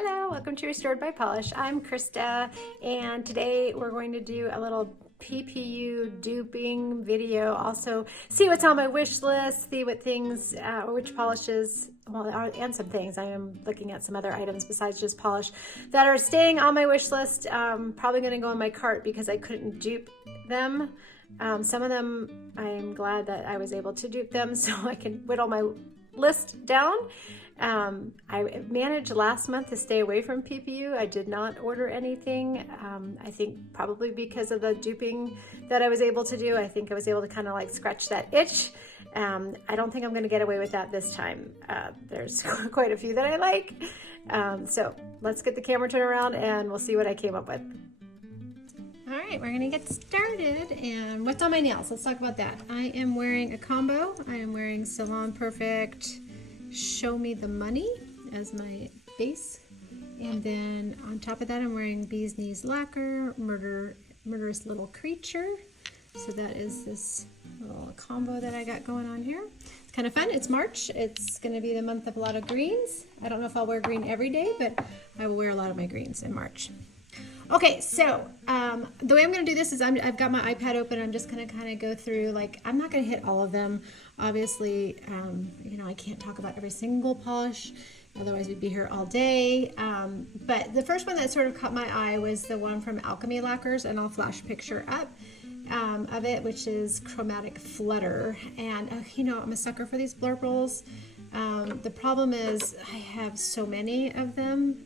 Hello, welcome to Restored by Polish. I'm Krista, and today we're going to do a little PPU duping video. Also, see what's on my wish list, see what things, which polishes, well, and some things. I am looking at some other items besides just polish that are staying on my wish list. Probably going to go in my cart because I couldn't dupe them. Some of them, I'm glad that I was able to dupe them so I can whittle my list down. I managed last month to stay away from PPU. I did not order anything. I think probably because of the duping that I was able to do. I think I was able to kind of like scratch that itch. I don't think I'm going to get away with that this time. There's quite a few that I like. So let's get the camera turned around and we'll see what I came up with. All right, we're gonna get started. And what's on my nails? Let's talk about that. I am wearing a combo. I am wearing Salon Perfect Show Me the Money as my base. And then on top of that, I'm wearing Bee's Knees Lacquer, Murderous Little Creature. So that is this little combo that I got going on here. It's kind of fun. It's March. It's gonna be the month of a lot of greens. I don't know if I'll wear green every day, but I will wear a lot of my greens in March. Okay, so the way I'm going to do this is I've got my iPad open. I'm just going to kind of go through, like, I'm not going to hit all of them. Obviously, you know, I can't talk about every single polish, otherwise we'd be here all day. But the first one that sort of caught my eye was the one from Alchemy Lacquers, and I'll flash a picture up of it, which is Chromatic Flutter. And, you know, I'm a sucker for these blurples. The problem is I have so many of them.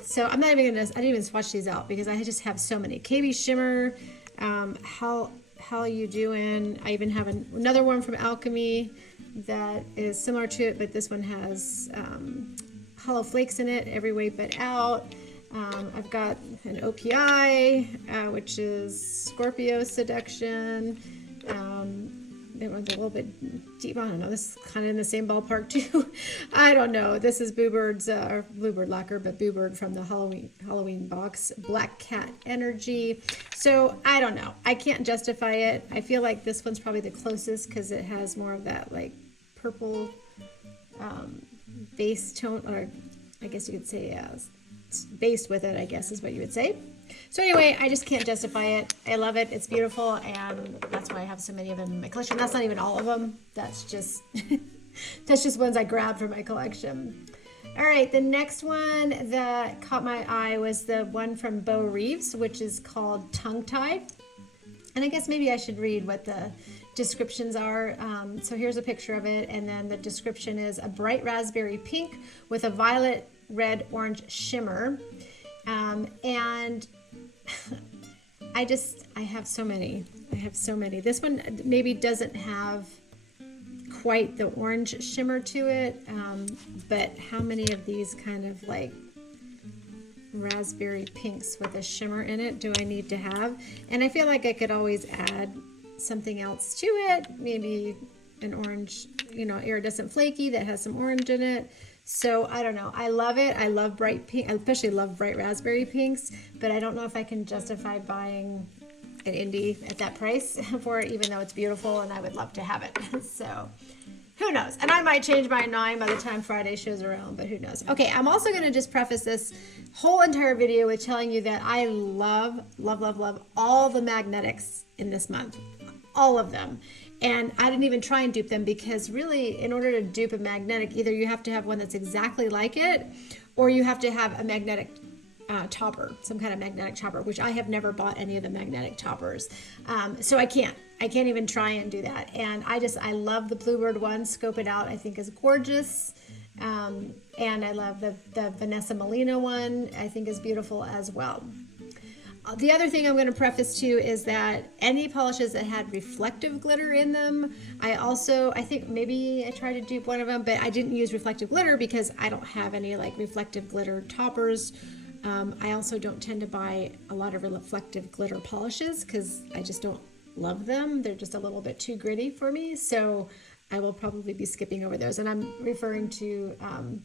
So I'm not even gonna, I didn't even swatch these out because I just have so many. KB Shimmer, how you doing? I even have another one from Alchemy that is similar to it, but this one has hollow flakes in it, every way but out. I've got an OPI, which is Scorpio Seduction. It was a little bit deep. I don't know. This is kind of in the same ballpark too. I don't know. This is Bluebird's or Bluebird Lacquer, but Bluebird from the Halloween box. Black Cat Energy. So I don't know. I can't justify it. I feel like this one's probably the closest because it has more of that like purple base tone, or I guess you could say based with it, I guess is what you would say. So anyway, I just can't justify it. I love it. It's beautiful, and that's why I have so many of them in my collection. That's not even all of them. That's just that's just ones I grabbed from my collection. All right, the next one that caught my eye was the one from Bo Reeves, which is called Tongue Tied. And I guess maybe I should read what the descriptions are. So here's a picture of it, and then the description is a bright raspberry pink with a violet, red, orange shimmer. And I have so many. This one maybe doesn't have quite the orange shimmer to it, but how many of these kind of like raspberry pinks with a shimmer in it do I need to have? And I feel like I could always add something else to it, maybe an orange, you know, iridescent flaky that has some orange in it. So I don't know. I love it. I love bright pink. I especially love bright raspberry pinks, but I don't know if I can justify buying an indie at that price for it, even though it's beautiful and I would love to have it. So who knows? And I might change my mind by the time Friday shows around, but who knows? Okay, I'm also going to just preface this whole entire video with telling you that I love all the magnetics in this month. All of them. And I didn't even try and dupe them because really, in order to dupe a magnetic, either you have to have one that's exactly like it, or you have to have a magnetic topper, some kind of magnetic topper, which I have never bought any of the magnetic toppers. So I can't even try and do that. And I love the Bluebird one. Scope It Out, I think is gorgeous. And I love the Vanessa Molina one, I think is beautiful as well. The other thing I'm going to preface too is that any polishes that had reflective glitter in them, I think maybe I tried to dupe one of them, but I didn't use reflective glitter because I don't have any like reflective glitter toppers. I also don't tend to buy a lot of reflective glitter polishes because I just don't love them. They're just a little bit too gritty for me. So I will probably be skipping over those. And I'm referring to,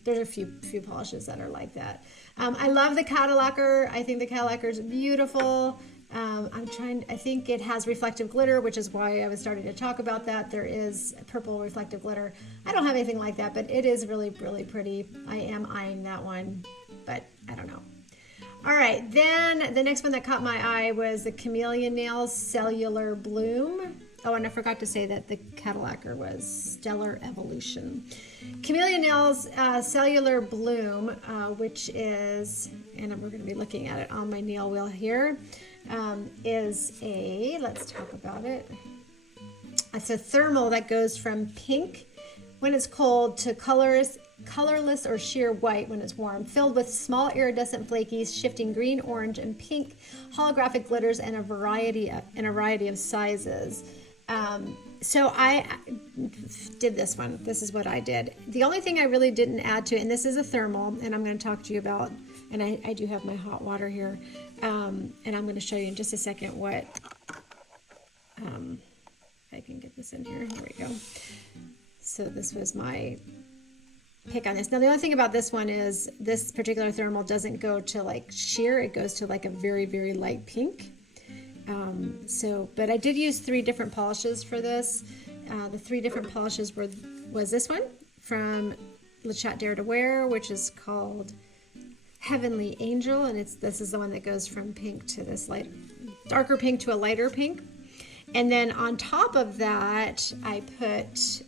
there's a few polishes that are like that. I love the Lacquer. I think the Lacquer is beautiful. I think it has reflective glitter, which is why I was starting to talk about that. There is purple reflective glitter. I don't have anything like that, but it is really, really pretty. I am eyeing that one, but I don't know. All right, then the next one that caught my eye was the Chameleon Nails Cellular Bloom. Oh, and I forgot to say that the Cadillacer was Stellar Evolution. Chameleon Nails Cellular Bloom, which is, and we're going to be looking at it on my nail wheel here, is a, let's talk about it. It's a thermal that goes from pink when it's cold to colorless or sheer white when it's warm, filled with small iridescent flakies, shifting green, orange, and pink holographic glitters in a variety of sizes. So I did this one. This is what I did. The only thing I really didn't add to it, and this is a thermal, and I'm going to talk to you about, and I do have my hot water here, and I'm going to show you in just a second what, if I can get this in here. Here we go. So this was my pick on this. Now the only thing about this one is this particular thermal doesn't go to like sheer. It goes to like a very, very light pink. But I did use 3 different polishes for this. The 3 different polishes was this one from Le Chat Dare to Wear, which is called Heavenly Angel, and this is the one that goes from pink to this darker pink to a lighter pink. And then on top of that, I put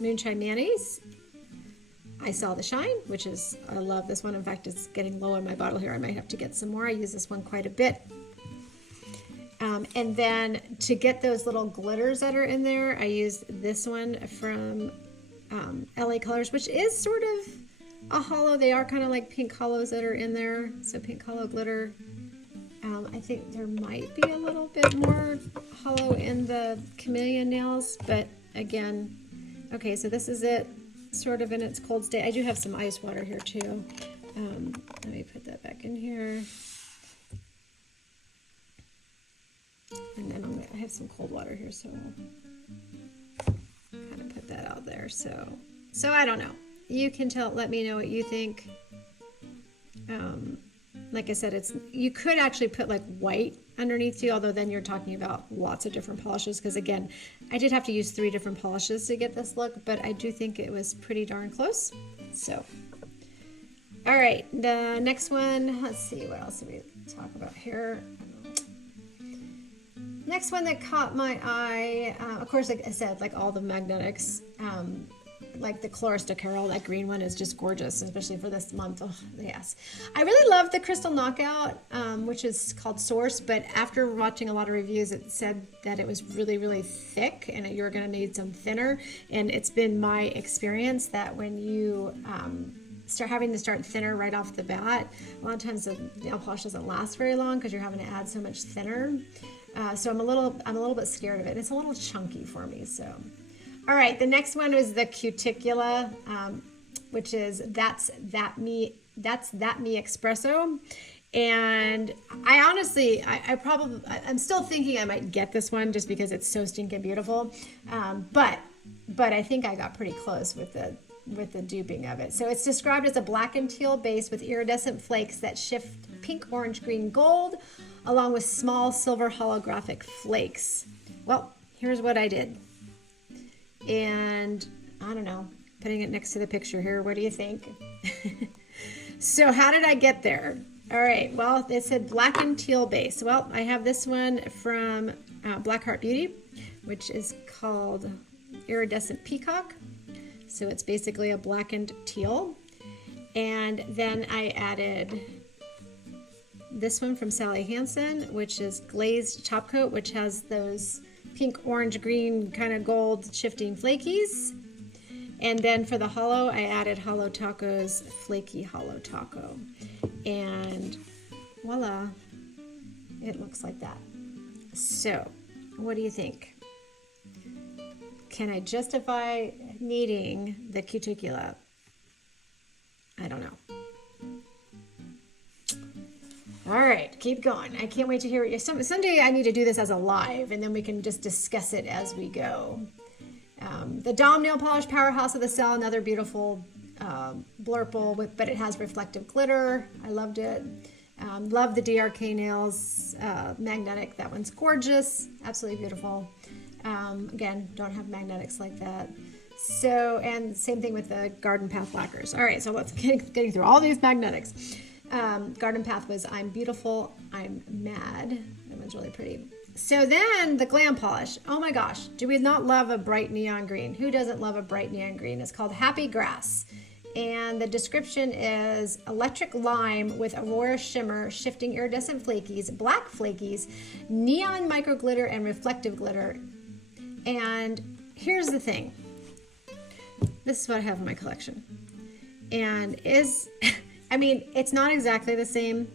Moonshine Mayonnaise. I Saw the Shine, which is, I love this one. In fact, it's getting low in my bottle here. I might have to get some more. I use this one quite a bit. And then to get those little glitters that are in there, I used this one from LA Colors, which is sort of a hollow. They are kind of like pink hollows that are in there. So pink hollow glitter. I think there might be a little bit more hollow in the Chameleon Nails, but again, okay, so this is it sort of in its cold state. I do have some ice water here too. Let me put that back in here. And then I have some cold water here, so I'll kind of put that out there. So I don't know. You can let me know what you think. Like I said, you could actually put like white underneath too, although then you're talking about lots of different polishes, because again, I did have to use 3 different polishes to get this look, but I do think it was pretty darn close. So, all right, the next one, let's see, what else do we talk about here? Next one that caught my eye, of course, like I said, like all the magnetics, like the Chloris de Carol, that green one is just gorgeous, especially for this month. Oh, yes. I really love the Crystal Knockout, which is called Source, but after watching a lot of reviews, it said that it was really, really thick and that you're going to need some thinner. And it's been my experience that when you start thinner right off the bat, a lot of times the nail polish doesn't last very long because you're having to add so much thinner. So I'm a little bit scared of it. It's a little chunky for me, so. All right, the next one is the Cuticula, which is That's That Me Espresso. And I honestly, I'm still thinking I might get this one just because it's so stinking beautiful. But I think I got pretty close with the duping of it. So it's described as a black and teal base with iridescent flakes that shift pink, orange, green, gold, along with small silver holographic flakes. Well, here's what I did. And I don't know, putting it next to the picture here, what do you think? So how did I get there? All right, well, it said black and teal base. Well, I have this one from Blackheart Beauty, which is called Iridescent Peacock. So it's basically a blackened teal. And then I added this one from Sally Hansen, which is Glazed Top Coat, which has those pink, orange, green, kind of gold shifting flakies. And then for the hollow, I added Hollow Taco's Flaky Hollow Taco. And voila, it looks like that. So, what do you think? Can I justify needing the Cuticula? I don't know. All right, keep going. I can't wait to hear it. Someday I need to do this as a live, and then we can just discuss it as we go. The Dom Nail Polish Powerhouse of the Cell, another beautiful blurple, but it has reflective glitter. I loved it. Love the DRK nails, magnetic. That one's gorgeous, absolutely beautiful. Again, don't have magnetics like that. So, and same thing with the Garden Path lacquers. All right, so let's getting through all these magnetics. Garden Path was I'm Beautiful, I'm Mad. That one's really pretty. So then the glam polish. Oh my gosh, do we not love a bright neon green? Who doesn't love a bright neon green? It's called Happy Grass. And the description is electric lime with aurora shimmer, shifting iridescent flakies, black flakies, neon micro glitter, and reflective glitter. And here's the thing. This is what I have in my collection. And I mean, it's not exactly the same,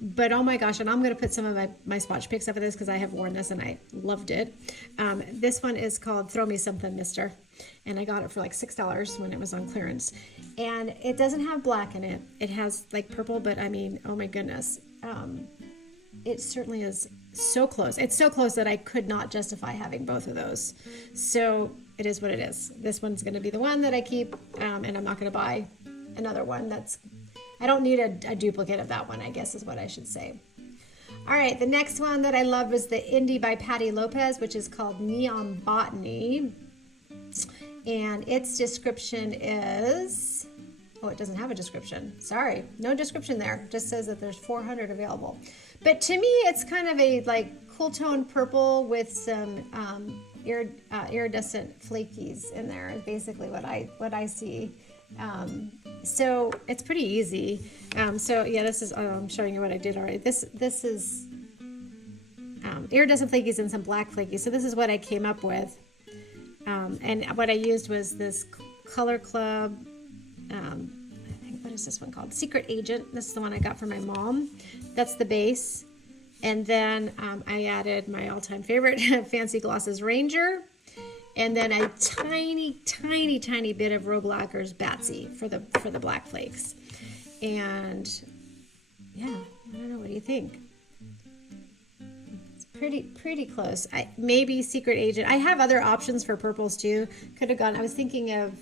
but oh my gosh, and I'm going to put some of my swatch pics up of this because I have worn this and I loved it. This one is called Throw Me Something, Mister. And I got it for like $6 when it was on clearance. And it doesn't have black in it. It has like purple, but I mean, oh my goodness. It certainly is so close. It's so close that I could not justify having both of those. So it is what it is. This one's going to be the one that I keep, and I'm not going to buy another one. I don't need a duplicate of that one, I guess is what I should say. All right, the next one that I love is the Indie by Patty Lopez, which is called Neon Botany. And its description is, oh, it doesn't have a description. Sorry, no description there. It just says that there's 400 available. But to me, it's kind of a like cool tone purple with some iridescent flakies in there is basically what I see. So it's pretty easy. So yeah, this is, I'm showing you what I did already. This is iridescent flakies and some black flakies. So this is what I came up with. And what I used was this Color Club, I think, what is this one called? Secret Agent. This is the one I got from my mom. That's the base. And then I added my all-time favorite, Fancy Glosses Ranger. And then a tiny, tiny, tiny bit of Rogue Lacquer's Batsy for the black flakes. And yeah, I don't know, what do you think? It's pretty close. Maybe Secret Agent. I have other options for purples too. Could have gone, I was thinking of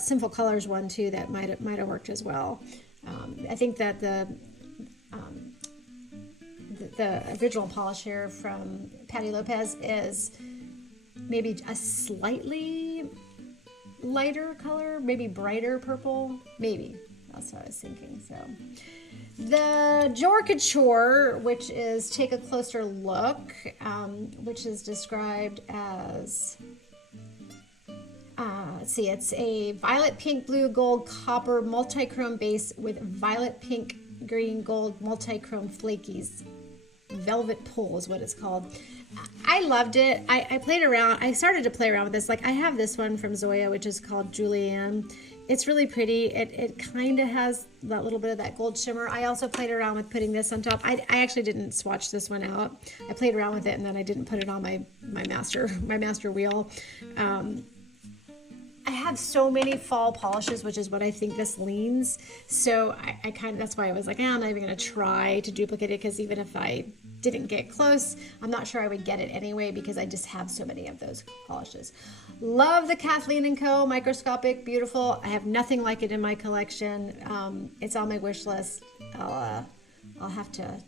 Sinful Colors one too that might have worked as well. I think that the original polish here from Patty Lopez is maybe a slightly lighter color, maybe brighter purple, maybe. That's what I was thinking. So the Jour Couture, which is Take a Closer Look, which is described as, let's see, it's a violet, pink, blue, gold, copper multi-chrome base with violet, pink, green, gold multi-chrome flakies. Velvet Pull is what it's called. I loved it. I played around. I started to play around with this. Like I have this one from Zoya, which is called Julianne. It's really pretty. It kind of has that little bit of that gold shimmer. I also played around with putting this on top. I actually didn't swatch this one out. I played around with it and then I didn't put it on my master wheel. I have so many fall polishes, which is what I think this leans. So I kind of, that's why I was like, I'm not even going to try to duplicate it, because even if I didn't get close, I'm not sure I would get it anyway, because I just have so many of those polishes. Love the Kathleen & Co. Microscopic, beautiful. I have nothing like it in my collection. It's on my wish list. I'll have to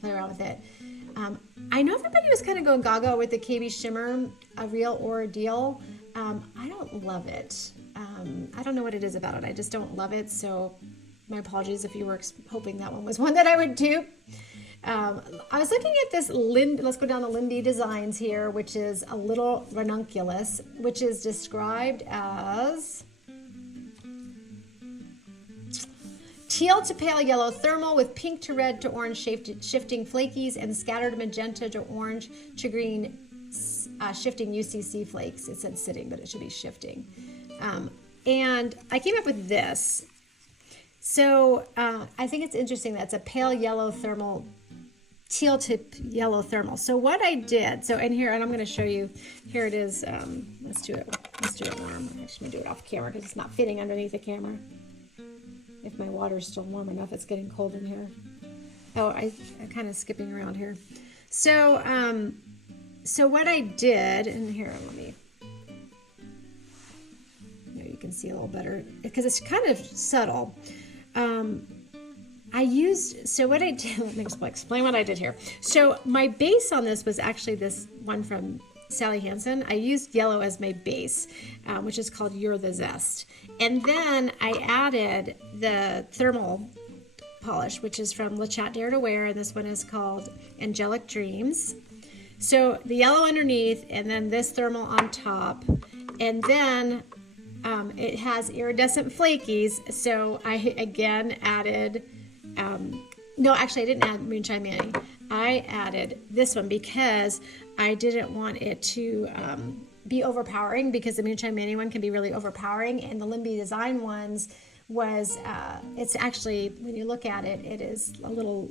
play around with it. I know everybody was kind of going gaga with the KB Shimmer, a Real Ordeal. I don't love it. I don't know what it is about it. I just don't love it. So my apologies if you were hoping that one was one that I would do. I was looking at this, let's go down to Lindy Designs here, which is a little ranunculus, which is described as teal to pale yellow thermal with pink to red to orange shifting flakies and scattered magenta to orange to green shifting UCC flakes. It said sitting, but it should be shifting. And I came up with this. So I think it's interesting that it's a pale yellow thermal, teal to yellow thermal. So what I did, and here, and I'm going to show you, here it is. Let's do it warm. I'm actually going to do it off camera because it's not fitting underneath the camera. If my water's still warm enough, it's getting cold in here. Oh, I'm kind of skipping around here. So what I did, and here, you can see a little better because it's kind of subtle. so what I did, let me explain what I did here. So my base on this was actually this one from Sally Hansen. I used yellow as my base, which is called You're the Zest. And then I added the thermal polish, which is from Le Chat Dare to Wear, and this one is called Angelic Dreams. So the yellow underneath, and then this thermal on top, and then it has iridescent flakies. So I again added, no, actually I didn't add Moonshine Manny. I added this one because I didn't want it to be overpowering, because the Moonshine Manny one can be really overpowering, and the Limby Design ones was, it's actually, when you look at it, it is a little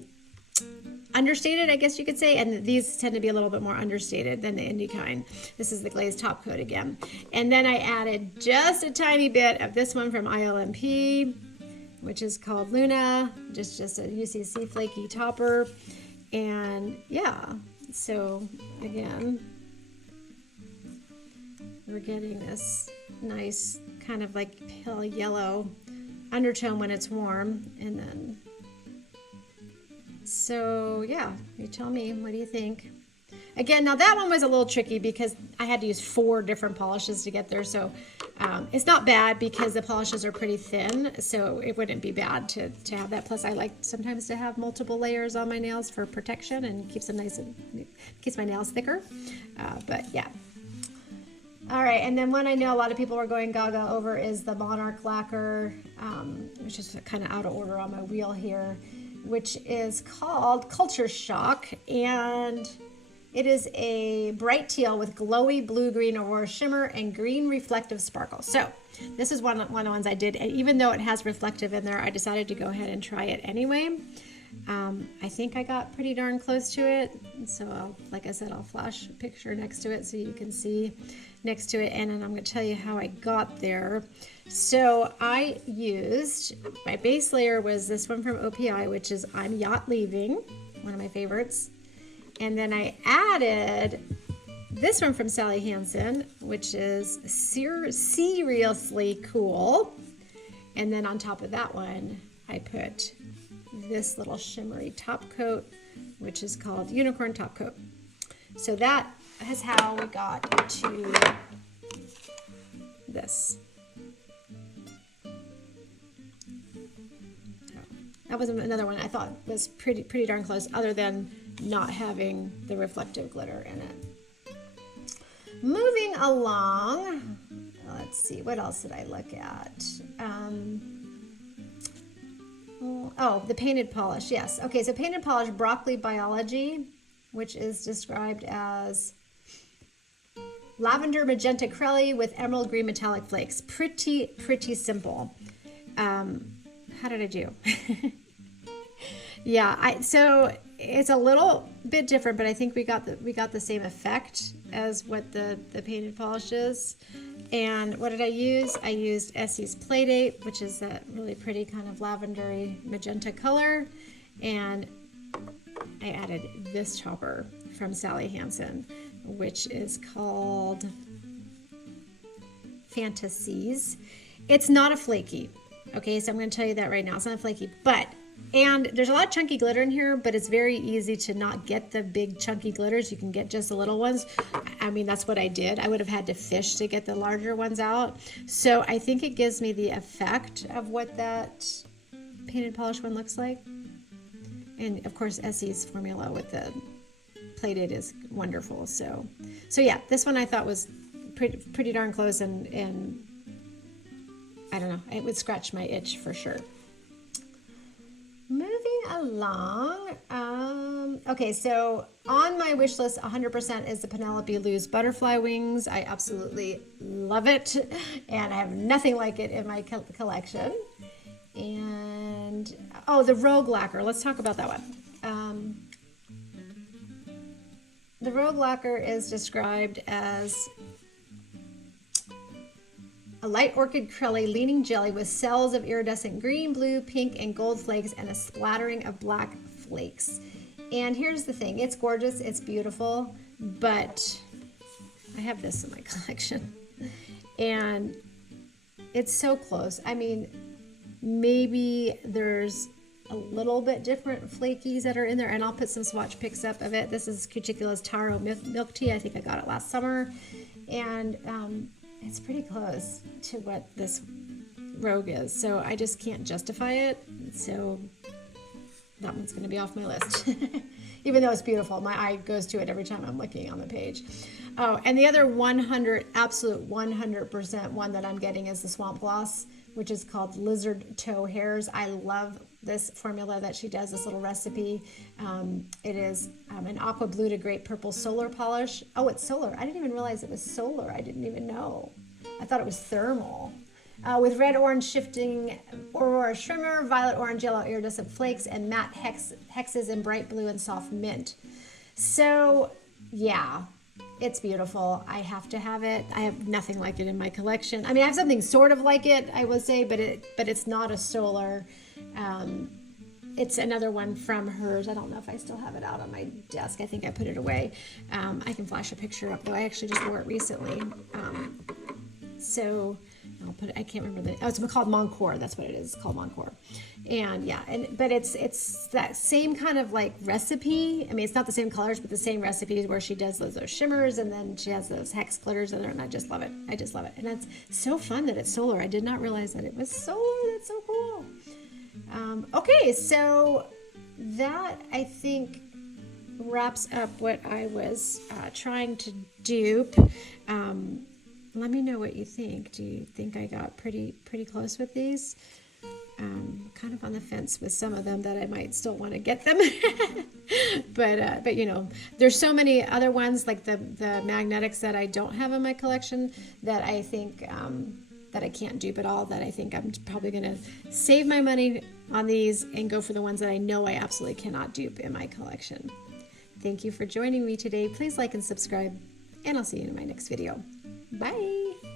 understated, I guess you could say, and these tend to be a little bit more understated than the indie kind. This is the glazed top coat again. And then I added just a tiny bit of this one from ILMP, which is called Luna, just a UCC flaky topper. And yeah, so again, we're getting this nice kind of like pale yellow undertone when it's warm. And then, so yeah, you tell me, what do you think? Again, now that one was a little tricky because I had to use 4 different polishes to get there. So it's not bad because the polishes are pretty thin, so it wouldn't be bad to have that. Plus I like sometimes to have multiple layers on my nails for protection and keeps them nice and keeps my nails thicker. But yeah. All right, and then one I know a lot of people are going gaga over is the Monarch Lacquer, which is kind of out of order on my wheel here, which is called Culture Shock, and it is a bright teal with glowy blue-green aurora shimmer and green reflective sparkle. So this is one of the ones I did, and even though it has reflective in there, I decided to go ahead and try it anyway. I think I got pretty darn close to it, so like I said, I'll flash a picture next to it so you can see next to it, and then I'm going to tell you how I got there. So I used, my base layer was this one from OPI, which is I'm Yacht Leaving, one of my favorites. And then I added this one from Sally Hansen, which is Seriously Cool. And then on top of that one, I put this little shimmery top coat, which is called Unicorn Top Coat. So that is how we got to this. That was another one I thought was pretty darn close, other than not having the reflective glitter in it. Moving along, let's see, what else did I look at? Oh, the painted polish, yes. Okay, so painted polish Broccoli Biology, which is described as lavender magenta crelly with emerald green metallic flakes. Pretty simple. How did I do? Yeah, so it's a little bit different, but I think we got the same effect as what the painted polish is. And what did I use? I used Essie's Playdate, which is that really pretty kind of lavendery magenta color, and I added this topper from Sally Hansen, which is called Fantasies. It's not a flaky. Okay, so I'm going to tell you that right now. It's not a flaky, and there's a lot of chunky glitter in here, but it's very easy to not get the big chunky glitters. You can get just the little ones. I mean, that's what I did. I would have had to fish to get the larger ones out. So I think it gives me the effect of what that painted polish one looks like. And of course, Essie's formula with the plated is wonderful. So yeah, this one I thought was pretty darn close, and I don't know, it would scratch my itch for sure. Moving along, okay, so on my wish list, 100% is the Penelope Luz Butterfly Wings. I absolutely love it, and I have nothing like it in my collection. And, oh, the Rogue Lacquer, let's talk about that one. The Rogue Lacquer is described as a light orchid crelly leaning jelly with cells of iridescent green, blue, pink, and gold flakes and a splattering of black flakes. And here's the thing, it's gorgeous, it's beautiful, but I have this in my collection. And it's so close. I mean, maybe there's a little bit different flakies that are in there, and I'll put some swatch pics up of it. This is Cuticula's Taro Milk Tea. I think I got it last summer, and it's pretty close to what this Rogue is, so I just can't justify it, so that one's going to be off my list. Even though it's beautiful, my eye goes to it every time I'm looking on the page. Oh, and the other 100% one that I'm getting is the Swamp Gloss, which is called Lizard Toe Hairs. I love this formula that she does, this little recipe. It is an aqua blue to grape purple solar polish. Oh, it's solar. I didn't even realize it was solar. I didn't even know. I thought it was thermal. With red orange shifting aurora shimmer, violet orange yellow iridescent flakes, and matte hexes in bright blue and soft mint. So yeah, it's beautiful. I have to have it. I have nothing like it in my collection. I mean, I have something sort of like it, I would say, but it's not a solar. It's another one from hers. I don't know if I still have it out on my desk. I think I put it away. I can flash a picture up, though. I actually just wore it recently. So I'll put it, I can't remember it's called Moncour. That's what it is. It's called Moncour. And yeah, but it's that same kind of like recipe. I mean, it's not the same colors, but the same recipes where she does those shimmers, and then she has those hex glitters in there, and I just love it. I just love it. And it's so fun that it's solar. I did not realize that it was solar. That's so cool. Okay, so that I think wraps up what I was trying to dupe. Let me know what you think. Do you think I got pretty close with these? Kind of on the fence with some of them that I might still want to get them. but you know, there's so many other ones like the magnetics that I don't have in my collection that I think that I can't dupe at all, that I think I'm probably going to save my money on these and go for the ones that I know I absolutely cannot dupe in my collection. Thank you for joining me today. Please like and subscribe, and I'll see you in my next video. Bye.